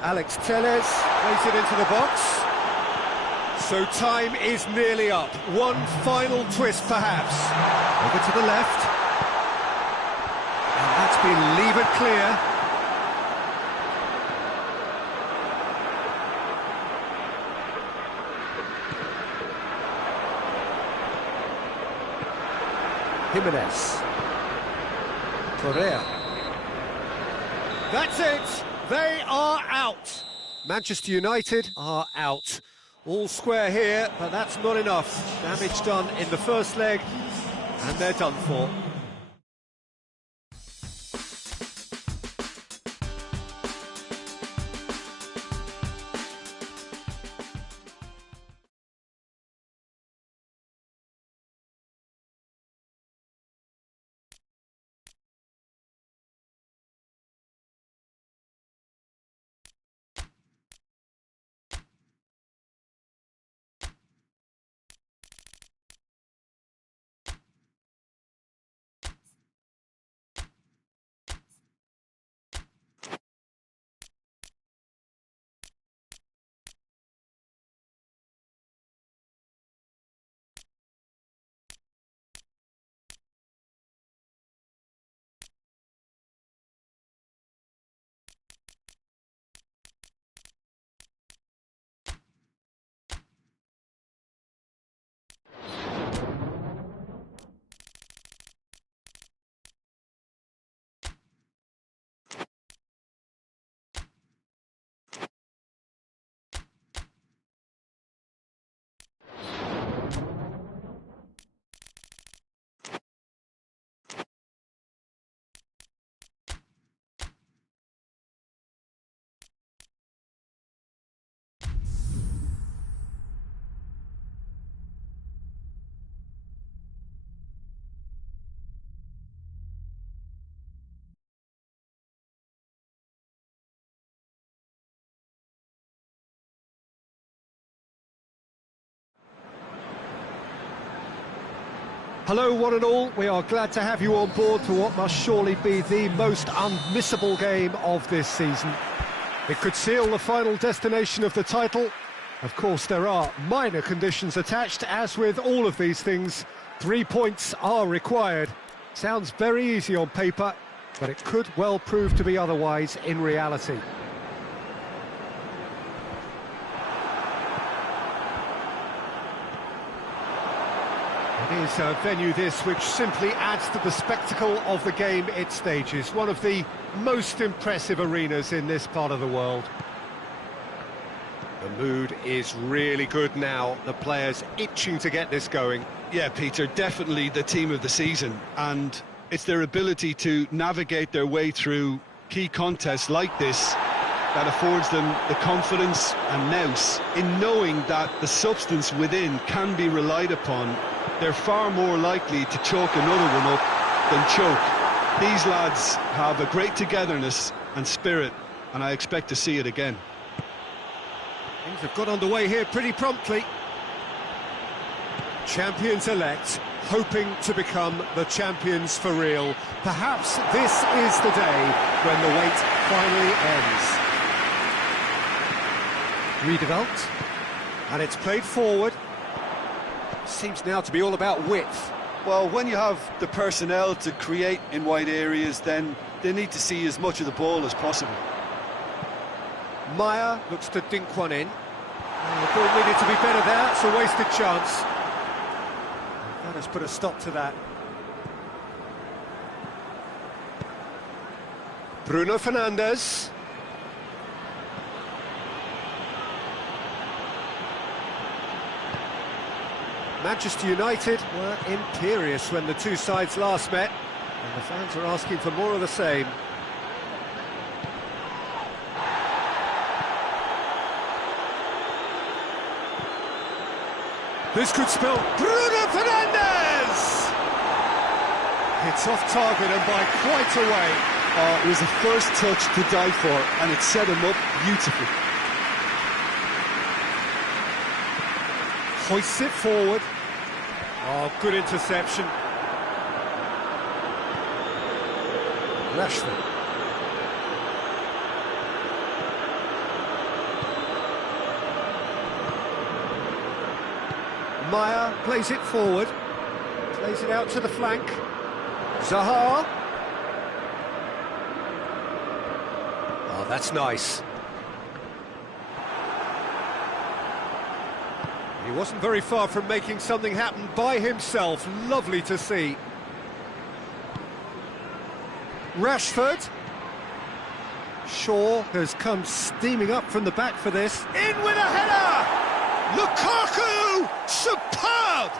Alex Telles plays it into the box. So time is nearly up. One final twist, perhaps. Over to the left. And that's been levered clear. Jimenez. Correa. That's it. They are out. Manchester United are out. All square here, but that's not enough. Damage done in the first leg, and they're done for. Hello one and all, we are glad to have you on board for what must surely be the most unmissable game of this season. It could seal the final destination of the title. Of course there are minor conditions attached, as with all of these things. 3 points are required. Sounds very easy on paper, but it could well prove to be otherwise in reality. It is a venue this which simply adds to the spectacle of the game it stages. One of the most impressive arenas in this part of the world. The mood is really good now. The players itching to get this going. Yeah, Peter, definitely the team of the season, and it's their ability to navigate their way through key contests like this that affords them the confidence and nous in knowing that the substance within can be relied upon. They're far more likely to chalk another one up than choke. These lads have a great togetherness and spirit, and I expect to see it again. Things have got underway here pretty promptly. Champions-elect, hoping to become the champions for real. Perhaps this is the day when the wait finally ends. Redeveloped, and it's played forward. Seems now to be all about width. Well, when you have the personnel to create in wide areas, then they need to see as much of the ball as possible. Meyer looks to dink one in. The ball needed to be better there, it's a wasted chance. That has put a stop to that. Bruno Fernandes. Manchester United were imperious when the two sides last met, and the fans are asking for more of the same. This could spell Bruno Fernandes! It's off target and by quite a way. It was a first touch to die for, and it set him up beautifully. Hoists it forward. Oh, good interception. Rashford. Meyer plays it forward. Plays it out to the flank. Zaha. Oh, that's nice. He wasn't very far from making something happen by himself. Lovely to see. Rashford. Shaw has come steaming up from the back for this. In with a header! Lukaku! Superb!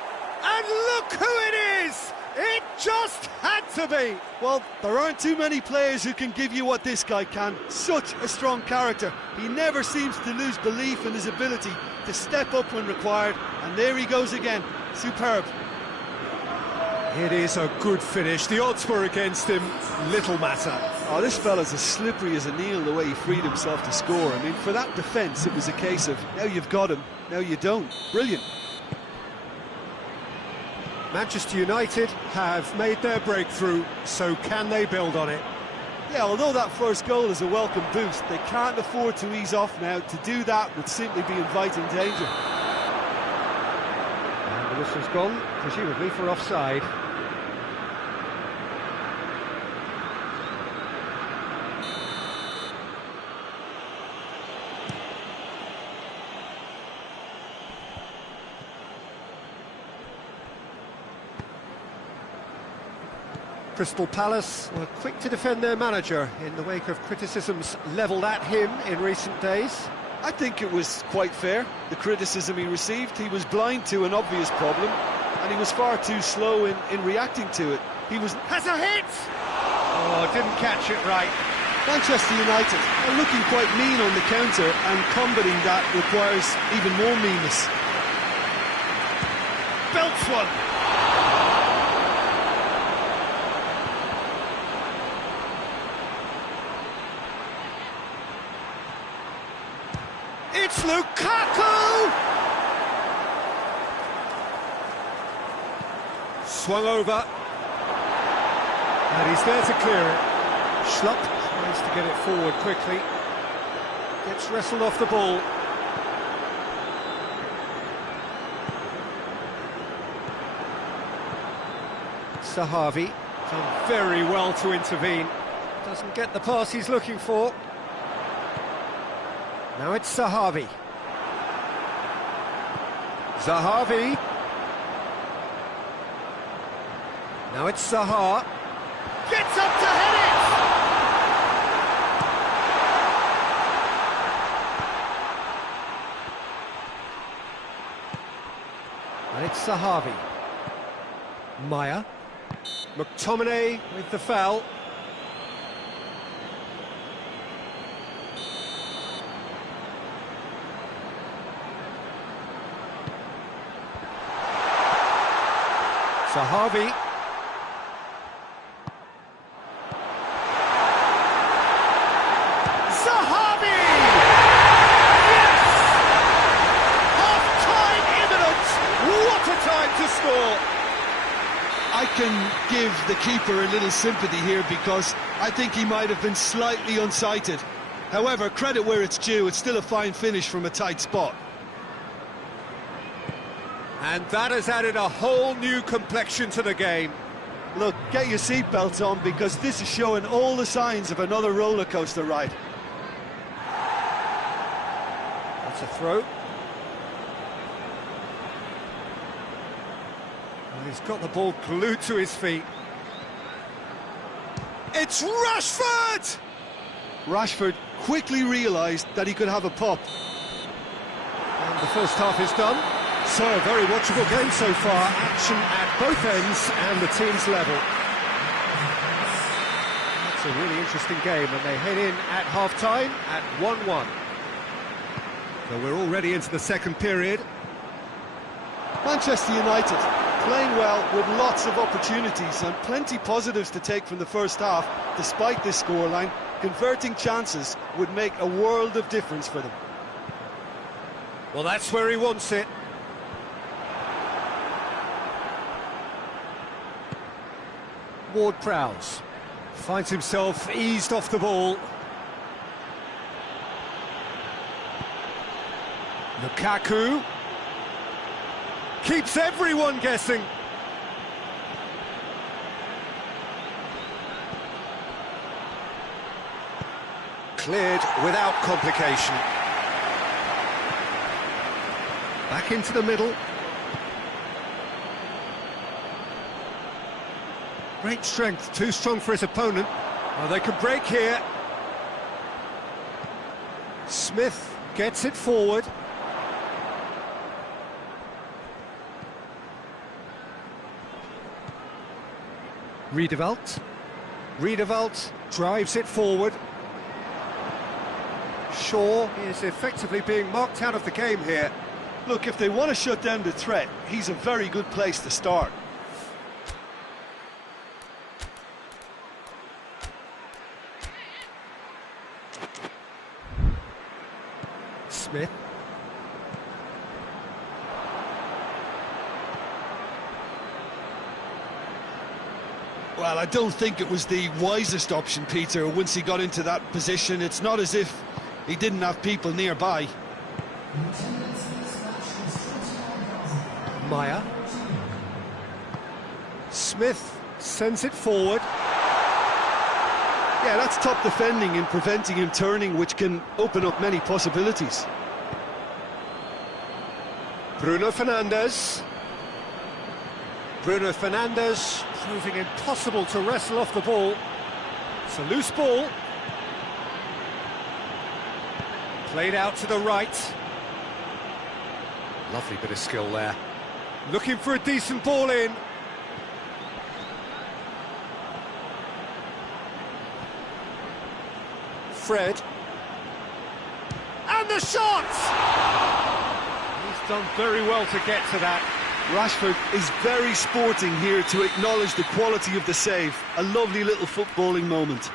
And look who it is! It just had to be! Well, there aren't too many players who can give you what this guy can. Such a strong character. He never seems to lose belief in his ability to step up when required, and there he goes again. Superb. It is a good finish. The odds were against him. Little matter. Oh, this fella's as slippery as a Neil, the way he freed himself to score. I mean, for that defence, it was a case of, now you've got him, now you don't. Brilliant. Manchester United have made their breakthrough, so can they build on it? Yeah, although that first goal is a welcome boost, they can't afford to ease off now. To do that would simply be inviting danger. And the whistle's gone, presumably for offside. Crystal Palace were quick to defend their manager in the wake of criticisms levelled at him in recent days. I think it was quite fair, the criticism he received. He was blind to an obvious problem, and he was far too slow in reacting to it. He was... Has a hit! Oh, didn't catch it right. Manchester United are looking quite mean on the counter, and combating that requires even more meanness. Belts one! It's Lukaku! Swung over. And he's there to clear it. Schlupp tries to get it forward quickly. Gets wrestled off the ball. Zahavi done very well to intervene. Doesn't get the pass he's looking for. Now it's Zahavi. Zahavi. Now it's Zaha. Gets up to head it! And it's Zahavi. Maya. McTominay with the foul. Zahavi. Zahavi! Yes! Half-time imminent! What a time to score! I can give the keeper a little sympathy here because I think he might have been slightly unsighted. However, credit where it's due, it's still a fine finish from a tight spot. And that has added a whole new complexion to the game. Look, get your seatbelts on because this is showing all the signs of another roller coaster ride. That's a throw. Well, he's got the ball glued to his feet. It's Rashford! Rashford quickly realised that he could have a pop. And the first half is done. So, a very watchable game so far. Action at both ends and the team's level. That's a really interesting game, and they head in at half-time at 1-1. So we're already into the second period. Manchester United playing well with lots of opportunities and plenty positives to take from the first half. Despite this scoreline, converting chances would make a world of difference for them. Well, that's where he wants it. Ward-Prowse finds himself eased off the ball. Lukaku keeps everyone guessing. Cleared without complication. Back into the middle. Great strength, too strong for his opponent. Well, they can break here. Smith gets it forward. Riedewald. Riedewald drives it forward. Shaw is effectively being marked out of the game here. Look, if they want to shut down the threat, he's a very good place to start. Smith. Well, I don't think it was the wisest option, Peter, once he got into that position. It's not as if he didn't have people nearby. Maya. Smith sends it forward. Yeah, that's top defending and preventing him turning, which can open up many possibilities. Bruno Fernandes. Bruno Fernandes proving impossible to wrestle off the ball. It's a loose ball. Played out to the right. Lovely bit of skill there. Looking for a decent ball in. Fred. And the shot! He's done very well to get to that. Rashford is very sporting here to acknowledge the quality of the save. A lovely little footballing moment.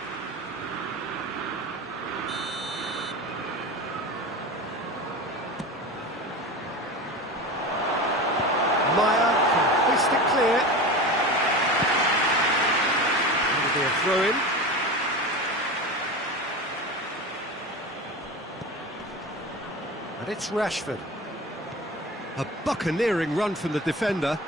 Maya can hoist it clear. be a throw-in. And it's Rashford. A buccaneering run from the defender.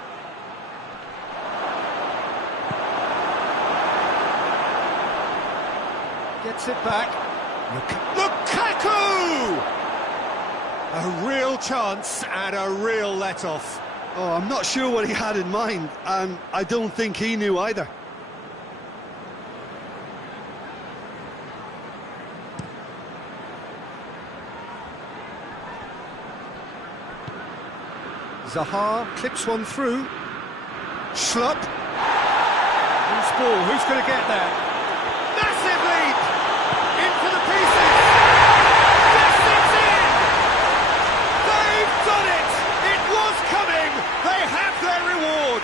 Gets it back. Lukaku! A real chance and a real let-off. Oh, I'm not sure what he had in mind, and I don't think he knew either. Zaha clips one through. Schlupp. Who's ball? Who's going to get there? Massive leap! In for the pieces! Yes, it's in! They've done it! It was coming! They have their reward!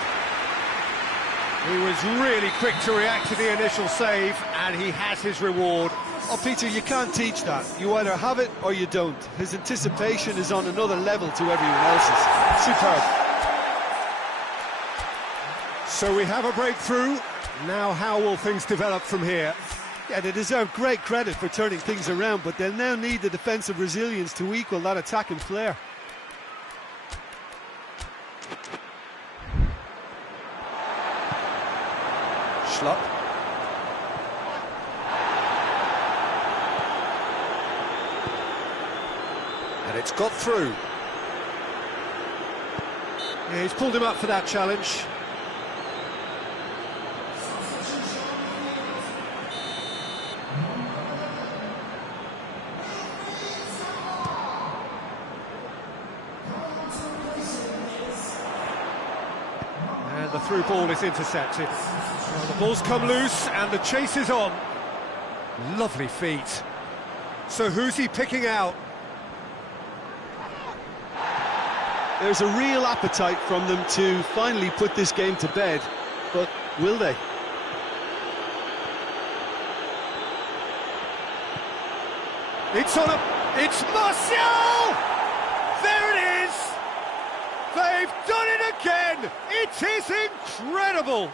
He was really quick to react to the initial save, and he has his reward. Oh, Peter, you can't teach that. You either have it or you don't. His anticipation is on another level to everyone else's. Superb. So we have a breakthrough. Now how will things develop from here? Yeah, they deserve great credit for turning things around, but they'll now need the defensive resilience to equal that attacking flair. Schlupp. And it's got through. Yeah, he's pulled him up for that challenge. And the through ball is intercepted. Well, the ball's come loose and the chase is on. Lovely feet. So who's he picking out? There's a real appetite from them to finally put this game to bed, but will they? It's Martial! There it is! They've done it again! It is incredible!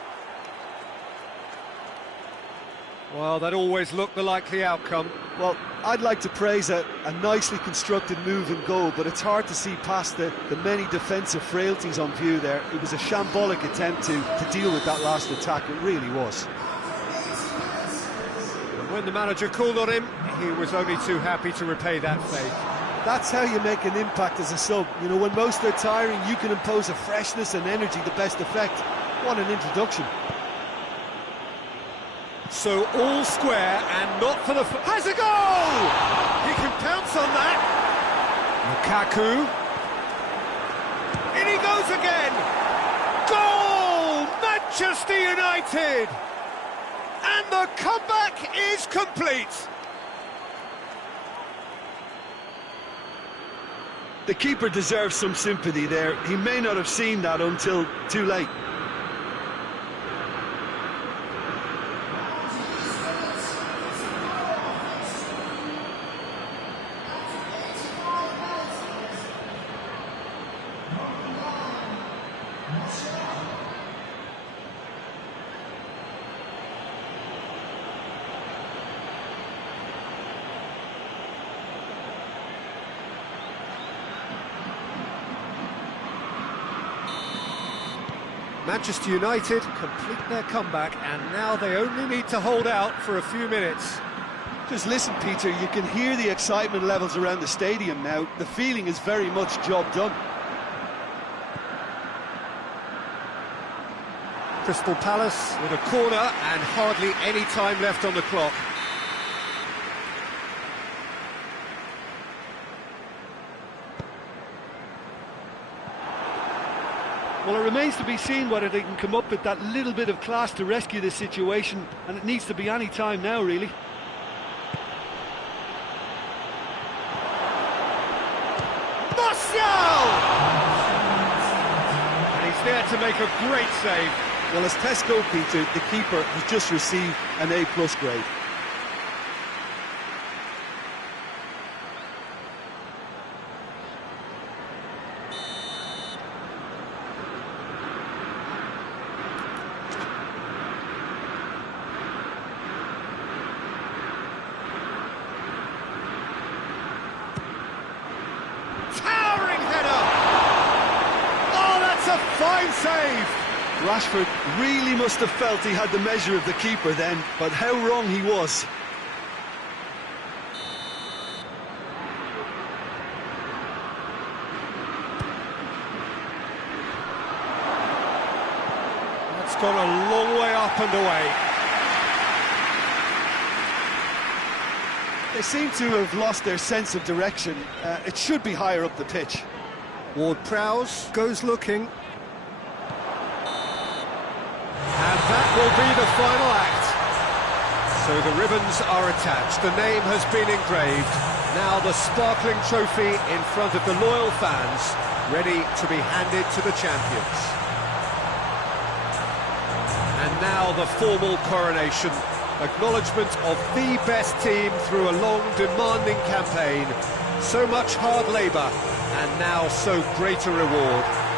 Well, that always looked the likely outcome. Well, I'd like to praise a nicely constructed move and goal, but it's hard to see past the many defensive frailties on view there. It was a shambolic attempt to deal with that last attack, it really was. When the manager called on him, he was only too happy to repay that faith. That's how you make an impact as a sub. You know, when most are tiring, you can impose a freshness and energy the best effect. What an introduction. So all square and not for the... Has a goal! He can pounce on that. Lukaku. In he goes again. Goal! Manchester United! And the comeback is complete. The keeper deserves some sympathy there. He may not have seen that until too late. Manchester United complete their comeback, and now they only need to hold out for a few minutes. Just listen, Peter, you can hear the excitement levels around the stadium now. The feeling is very much job done. Crystal Palace with a corner and hardly any time left on the clock. Well, it remains to be seen whether they can come up with that little bit of class to rescue this situation, and it needs to be any time now, really. Martial! And he's there to make a great save. Well, as tests go, Peter, the keeper has just received an A+ grade. a fine save! Rashford really must have felt he had the measure of the keeper then, but how wrong he was. That's gone a long way up and away. They seem to have lost their sense of direction. It should be higher up the pitch. Ward-Prowse goes looking. And that will be the final act. So the ribbons are attached, the name has been engraved. Now the sparkling trophy in front of the loyal fans, ready to be handed to the champions. And now the formal coronation, acknowledgement of the best team through a long, demanding campaign. So much hard labour, and now so great a reward.